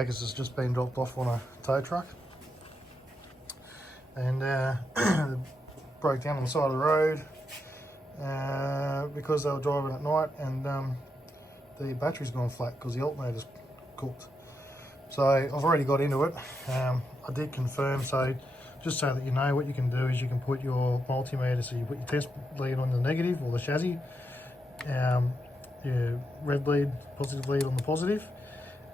breakers has just been dropped off on a tow truck, and broke down on the side of the road because they were driving at night, and the battery's gone flat because the alternator's cooked. So I've already got into it. I did confirm, so just so that you know, what you can do is you can put your multimeter, so you put your test lead on the negative or the chassis, your red lead, positive lead on the positive,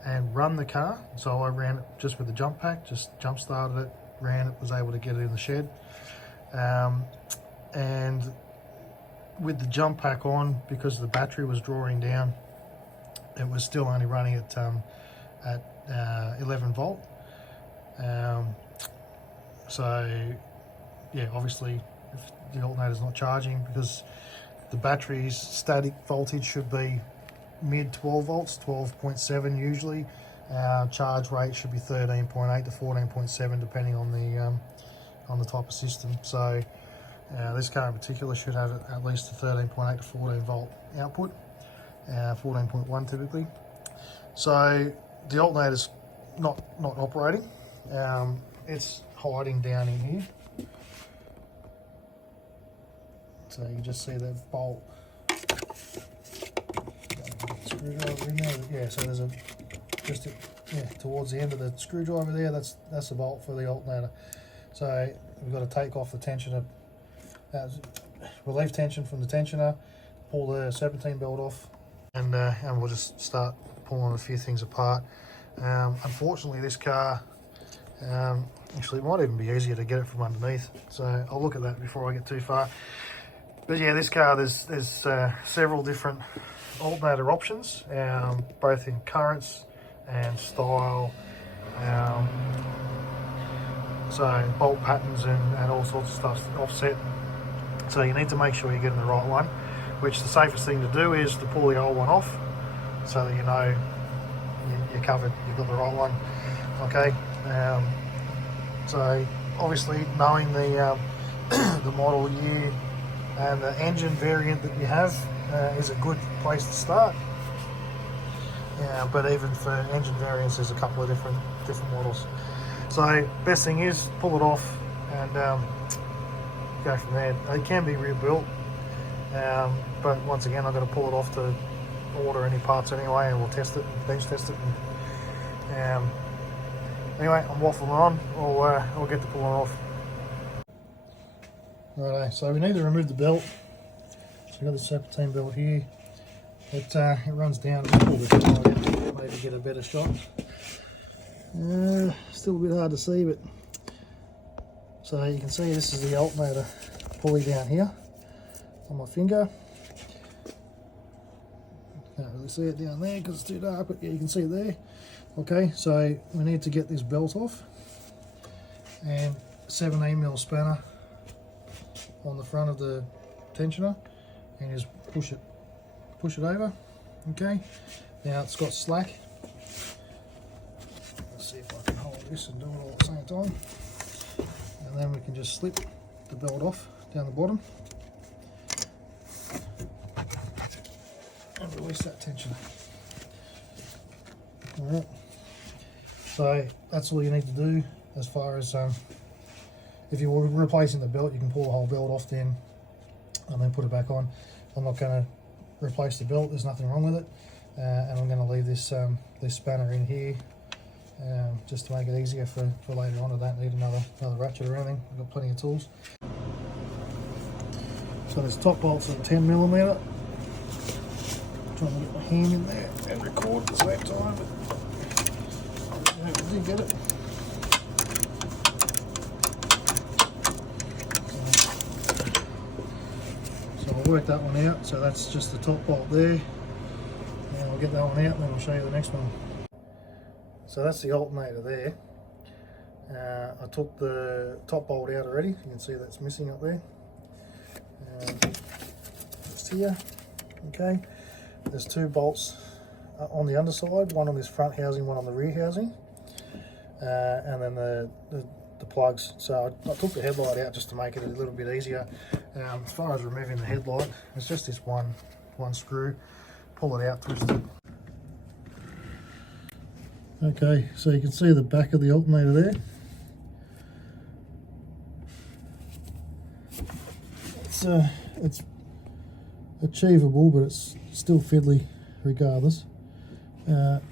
and run the car. So I ran it just with the jump pack, just jump started it, ran it, was able to get it in the shed. And with the jump pack on, because the battery was drawing down, it was still only running at 11 volt. So yeah, obviously if the alternator's not charging, because the battery's static voltage should be mid 12 volts, 12.7 usually. Charge rate should be 13.8 to 14.7 depending on the type of system. So this car in particular should have at least a 13.8 to 14 volt output, 14.1 typically. So the alternator's not operating. It's hiding down in here. So you can just see the bolt screwdriver in there. Yeah, so there's towards the end of the screwdriver there, that's the bolt for the alternator. So we've got to take off the tensioner, relief tension from the tensioner, pull the serpentine belt off, and we'll just start pulling a few things apart. Unfortunately, this car, actually it might even be easier to get it from underneath, so I'll look at that before I get too far. But yeah, this car, there's several different alternator options, both in currents and style, so bolt patterns and all sorts of stuff offset. So you need to make sure you're getting the right one, which the safest thing to do is to pull the old one off, so that you know you're covered, you've got the right one. Okay, so obviously knowing the the model year and the engine variant that you have is a good place to start. But even for engine variants, there's a couple of different models. So best thing is pull it off and go from there. They can be rebuilt, but once again I've got to pull it off to order any parts anyway, and we'll test it, bench test it. Anyway, I'm waffling on. I'll get to pulling it off. Right, so we need to remove the belt. So we've got the serpentine belt here. It runs down a little bit, maybe get a better shot. Still a bit hard to see, but so you can see this is the alternator pulley down here on my finger. Can't really see it down there because it's too dark, but yeah, you can see it there. Okay, so we need to get this belt off, and 17mm spanner on the front of the tensioner, and just push it over. Okay, now it's got slack. Let's see if I can hold this and do it all at the same time, and then we can just slip the belt off down the bottom and release that tensioner. Alright, so that's all you need to do. As far as if you were replacing the belt, you can pull the whole belt off then and then put it back on. I'm not going to replace the belt, there's nothing wrong with it, and I'm going to leave this this spanner in here just to make it easier for later on. I don't need another ratchet or anything, I've got plenty of tools. So this top bolt's at 10mm. Trying to get my hand in there and record at the same time, but I didn't get it. So I'll work that one out. So that's just the top bolt there, and I'll get that one out and then I'll show you the next one. So that's the alternator there. I took the top bolt out already. You can see that's missing up there. Just here. Okay. There's two bolts on the underside, one on this front housing, one on the rear housing, and then the plugs. So I took the headlight out just to make it a little bit easier. As far as removing the headlight, it's just this one screw. Pull it out, twist it. Okay, so you can see the back of the alternator there. It's achievable, but it's still fiddly regardless. And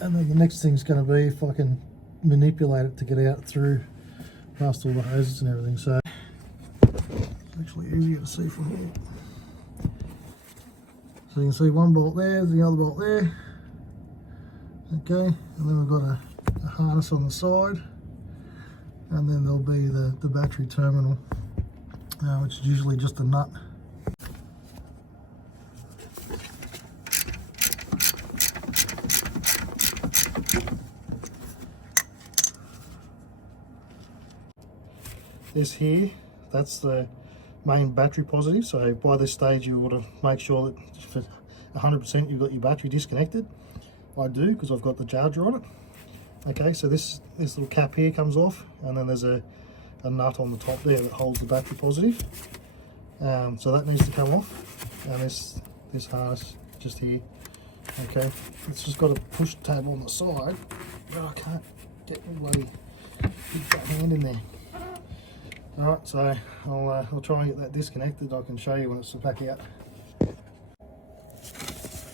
then the next thing's going to be if I can manipulate it to get out through past all the hoses and everything. So it's actually easier to see from here. So you can see one bolt there, the other bolt there. Okay, and then we've got a harness on the side, and then there'll be the battery terminal, which is usually just a nut. This here, that's the main battery positive, so by this stage you want to make sure that for 100% you've got your battery disconnected. I do, because I've got the charger on it. Okay, so this little cap here comes off, and then there's a nut on the top there that holds the battery positive. So that needs to come off, and this harness just here. Okay, it's just got a push tab on the side, but I can't get my bloody big fat hand in there. Alright, so I'll try and get that disconnected. I can show you when it's back out.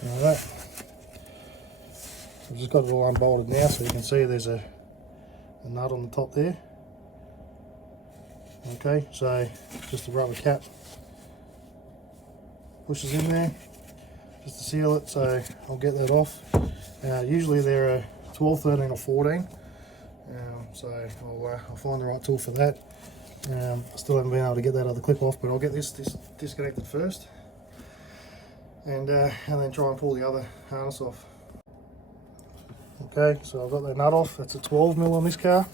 Alright, I've just got it all unbolted now, so you can see there's a nut on the top there. Okay, so just a rubber cap pushes in there just to seal it, so I'll get that off. Usually they're a 12, 13 or 14, so I'll find the right tool for that. I still haven't been able to get that other clip off, but I'll get this disconnected first, and then try and pull the other harness off. Okay, so I've got that nut off. That's a 12mm on this car.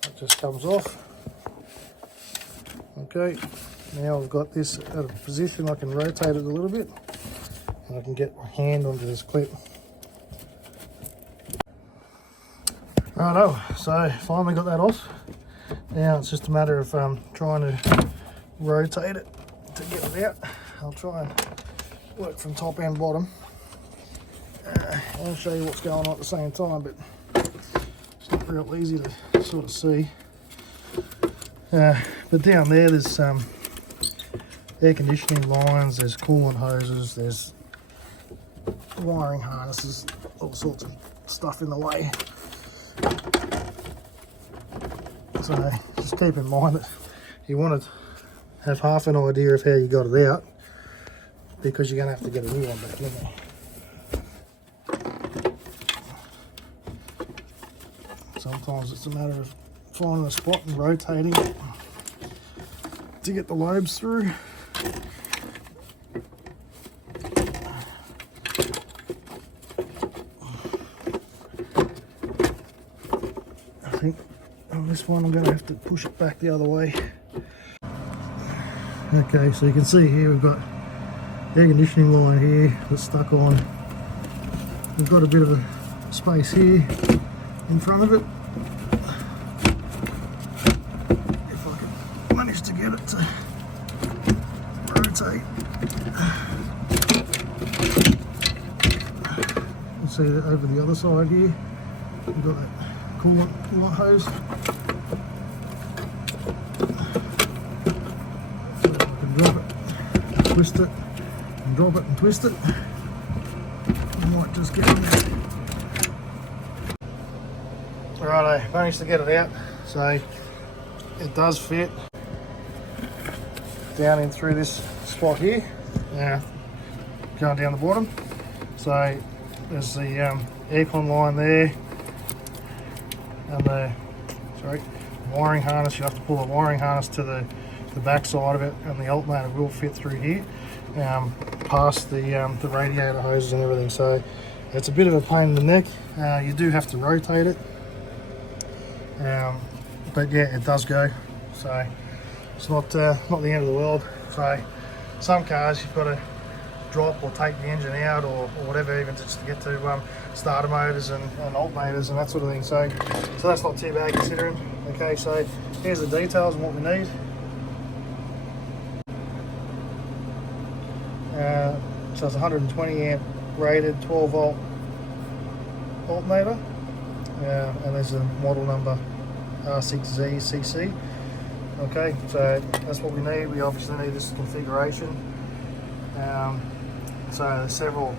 That just comes off. Okay, now I've got this at a position I can rotate it a little bit, and I can get my hand onto this clip. Righto, so finally got that off. Now it's just a matter of trying to rotate it to get it out. I'll try and work from top and bottom. I'll show you what's going on at the same time, but it's not real easy to sort of see. But down there's air conditioning lines, there's coolant hoses, there's wiring harnesses, all sorts of stuff in the way. So just keep in mind that you want to have half an idea of how you got it out, because you're going to have to get a new one back in there. Sometimes it's a matter of finding a spot and rotating it to get the lobes through. I think on this one I'm going to have to push it back the other way. Okay, so you can see here we've got air conditioning line here that's stuck on. We've got a bit of a space here in front of it. If I can manage to get it to rotate. You see that over the other side here, we've got that coolant hose. So I can drop it, twist it, and drop it and twist it. I might just get in there. Alright, I managed to get it out, so it does fit down in through this spot here, going down the bottom. So there's the aircon line there, and the wiring harness. You have to pull the wiring harness to the back side of it, and the alternator will fit through here, past the radiator hoses and everything. So it's a bit of a pain in the neck. You do have to rotate it. But yeah, it does go, so it's not the end of the world. So some cars you've got to drop or take the engine out or whatever, even just to get to starter motors and alternators and that sort of thing. So that's not too bad considering. Okay, so here's the details of what we need. So it's 120 amp rated, 12 volt alternator, and there's a model number R6ZCC. Okay, so that's what we need. We obviously need this configuration. So there's several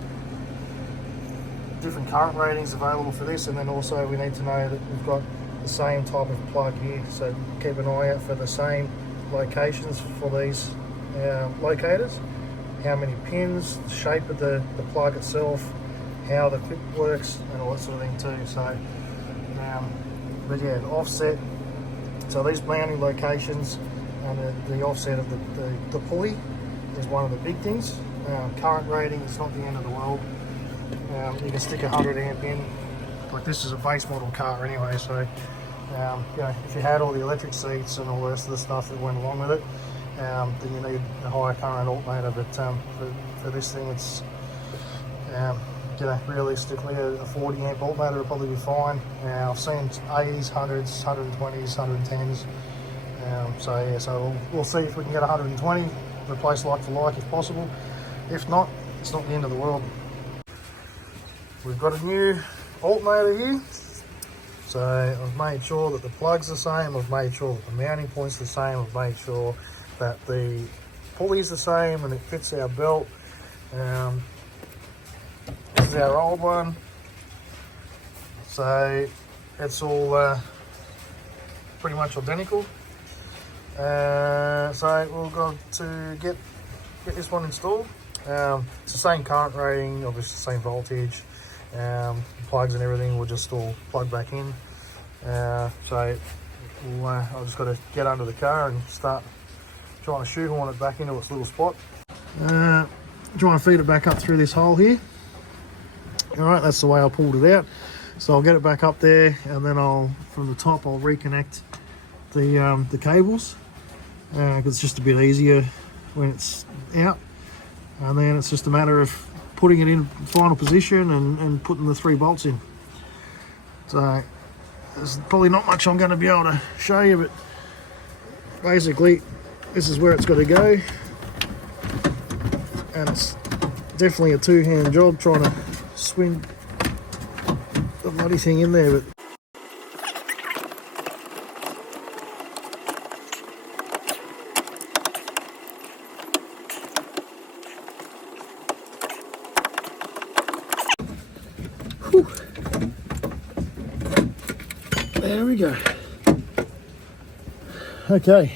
different current ratings available for this, and then also we need to know that we've got the same type of plug here, so keep an eye out for the same locations for these locators, how many pins, the shape of the plug itself, how the clip works, and all that sort of thing too. So but yeah, the offset, so these mounting locations and the offset of the pulley is one of the big things. Current rating is not the end of the world. You can stick a 100 amp in, like this is a base model car anyway, so you know, if you had all the electric seats and all the rest of the stuff that went along with it, then you need a higher current alternator. But for this thing, it's you know, realistically a 40 amp alternator will probably be fine. I've seen 80s, 100s, 120s, 110s. So yeah, so we'll see if we can get 120, replace like for like if possible. If not, it's not the end of the world. We've got a new alternator here. So I've made sure that the plug's the same, I've made sure that the mounting point's the same, I've made sure that the pulley's the same and it fits our belt. This is our old one. So it's all pretty much identical. So we've got to get this one installed. It's the same current rating, obviously the same voltage. Plugs and everything will just all plug back in. So I've just got to get under the car and start trying to shoehorn it back into its little spot. Trying to feed it back up through this hole here. Alright, that's the way I pulled it out. So I'll get it back up there, and then from the top I'll reconnect the cables, because it's just a bit easier when it's out. And then it's just a matter of putting it in final position and putting the 3 bolts in. So there's probably not much I'm going to be able to show you, but basically this is where it's got to go, and it's definitely a two-hand job trying to swing the bloody thing in there. But there we go. Okay.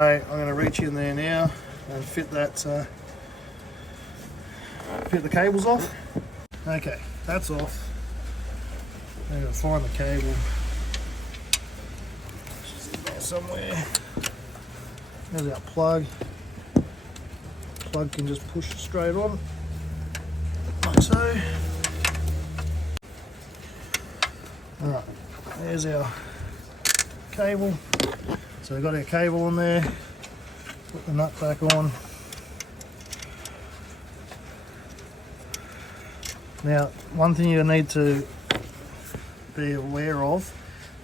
I'm going to reach in there now and fit the cables off. Okay, that's off. I'm going to find the cable. It's in there somewhere. There's our plug. Plug can just push straight on, like so. Alright, there's our cable. So we've got our cable on there. Put the nut back on. Now, one thing you need to be aware of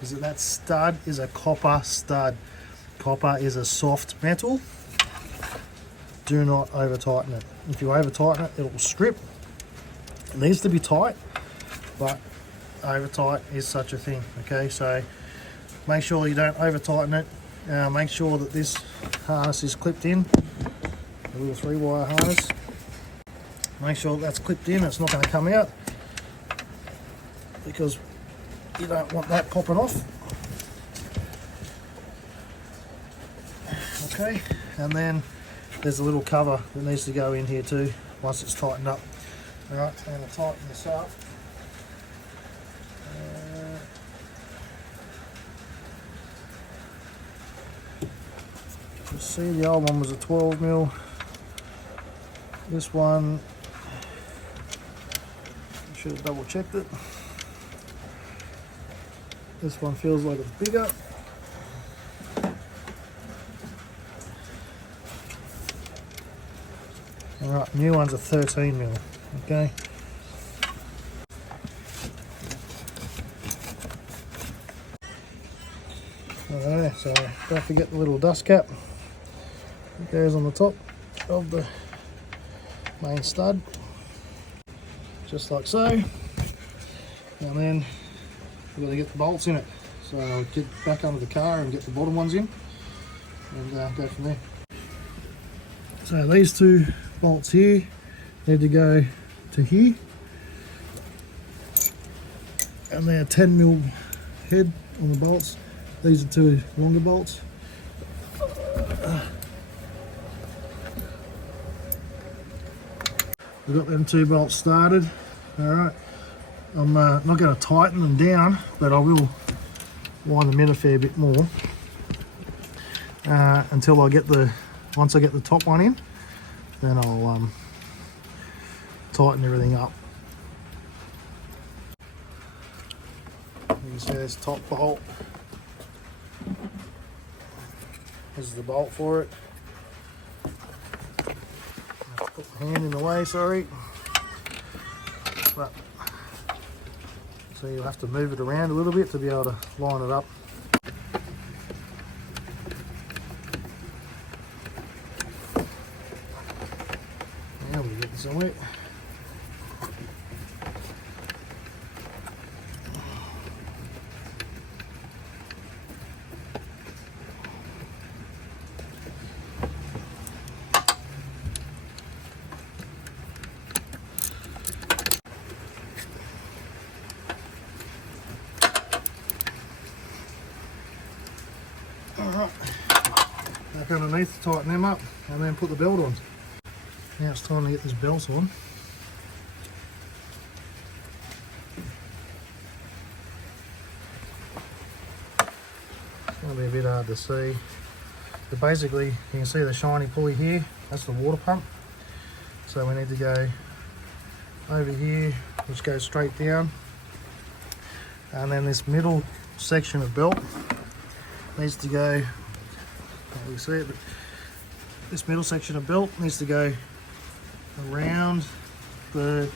is that stud is a copper stud. Copper is a soft metal. Do not over tighten it. If you over tighten it, it will strip. It needs to be tight, but over tight is such a thing. Okay, so make sure you don't over tighten it. Make sure that this harness is clipped in, a little 3-wire harness. Make sure that's clipped in, it's not going to come out, because you don't want that popping off. Okay, and then there's a little cover that needs to go in here too once it's tightened up. Alright, I'm going to tighten this up. You see, the old one was a 12mm. This one, I should have double checked it. This one feels like it's bigger. Alright, new one's a 13mm. Okay. Alright, so don't forget the little dust cap that goes on the top of the main stud, just like so, and then we've got to get the bolts in it. So I'll get back under the car and get the bottom ones in and go from there. So these two bolts here need to go to here, and they're 10mm head on the bolts. These are two longer bolts. We've got them two bolts started. Alright, I'm not going to tighten them down, but I will wind them in a fair bit more until I get once I get the top one in, then I'll tighten everything up. You can see this top bolt. This is the bolt for it. Put my hand in the way, sorry. But, so you'll have to move it around a little bit to be able to line it up. Now we're getting somewhere. Alright, back underneath to tighten them up and then put the belt on. Now it's time to get this belt on. It's going to be a bit hard to see, but basically you can see the shiny pulley here, that's the water pump. So we need to go over here, which goes straight down, and then this middle section of belt needs to go, can't really see it, but this middle section of belt needs to go around the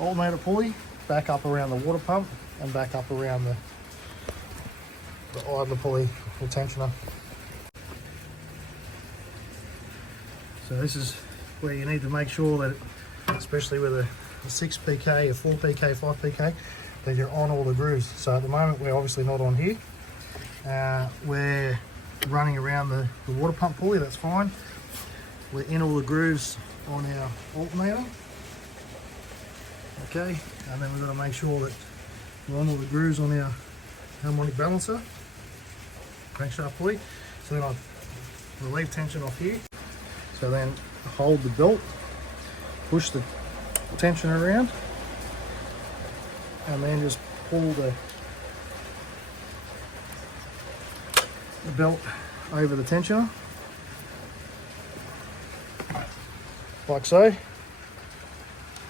alternator pulley, back up around the water pump, and back up around the idler pulley or tensioner. So this is where you need to make sure that, especially with a 6 pk, a 4 pk, 5 pk, that you're on all the grooves. So at the moment we're obviously not on here. We're running around the water pump pulley, that's fine. We're in all the grooves on our alternator. Okay, and then we've got to make sure that we're on all the grooves on our harmonic balancer, crankshaft pulley. So then I relieve tension off here. So then hold the belt, push the tension around, and then just pull the belt over the tensioner, like so,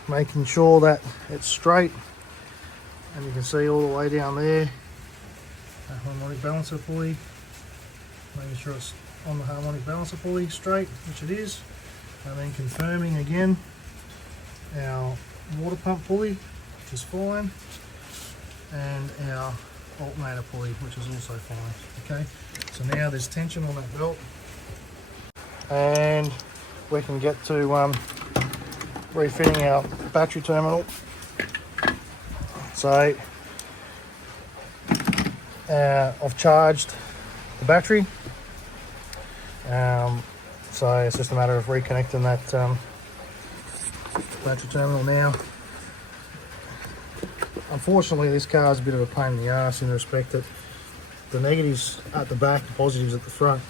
making sure that it's straight, and you can see all the way down there that harmonic balancer pulley, making sure it's on the harmonic balancer pulley straight, which it is, and then confirming again our water pump pulley, which is fine, and our alternator pulley, which is also fine. Okay, so now there's tension on that belt, and we can get to refitting our battery terminal. So I've charged the battery, so it's just a matter of reconnecting that battery terminal now. Unfortunately, this car is a bit of a pain in the ass in the respect that the negatives at the back, the positives at the front.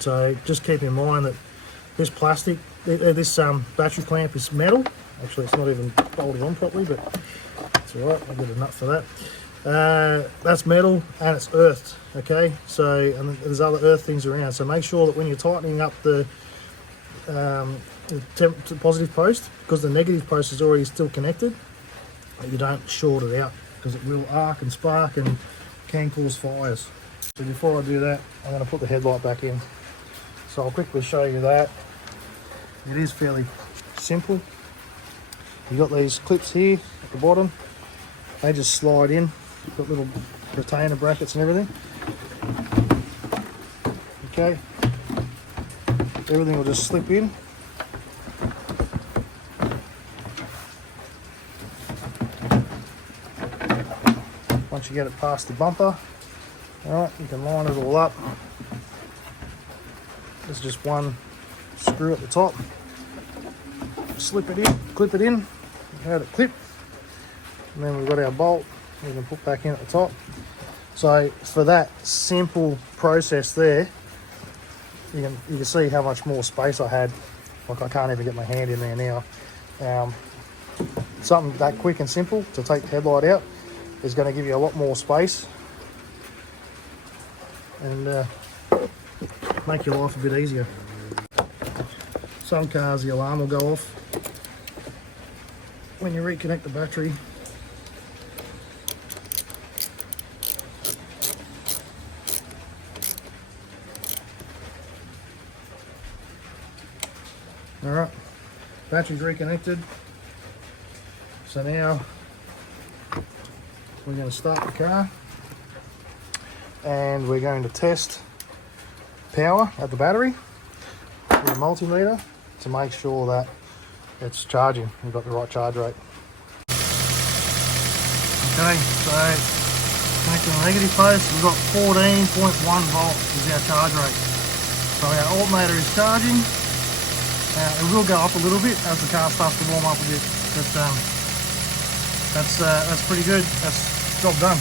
So just keep in mind that this plastic, this battery clamp is metal. Actually, it's not even bolted on properly, but it's all right. I'll get a nut for that. That's metal and it's earthed. Okay, so and there's other earth things around. So make sure that when you're tightening up the positive post, because the negative post is already still connected, you don't short it out, because it will arc and spark and can cause fires. So before I do that, I'm going to put the headlight back in. So I'll quickly show you that. It is fairly simple. You've got these clips here at the bottom. They just slide in. You've got little retainer brackets and everything. Okay. Everything will just slip in. once you get it past the bumper. Alright, you can line it all up. There's just one screw at the top. Slip it in, clip it in, let it clip. And then we've got our bolt we can put back in at the top. So for that simple process there, you can see how much more space I had. Like I can't even get my hand in there now. Something that quick and simple to take the headlight out is going to give you a lot more space and make your life a bit easier. Some cars, the alarm will go off when you reconnect the battery. Alright, battery's reconnected. So now we're going to start the car and we're going to test power at the battery with a multimeter to make sure that it's charging. We've got the right charge rate. Okay, so connecting the negative post, we've got 14.1 volts is our charge rate. So our alternator is charging. It will go up a little bit as the car starts to warm up a bit, but that's pretty good. That's job done.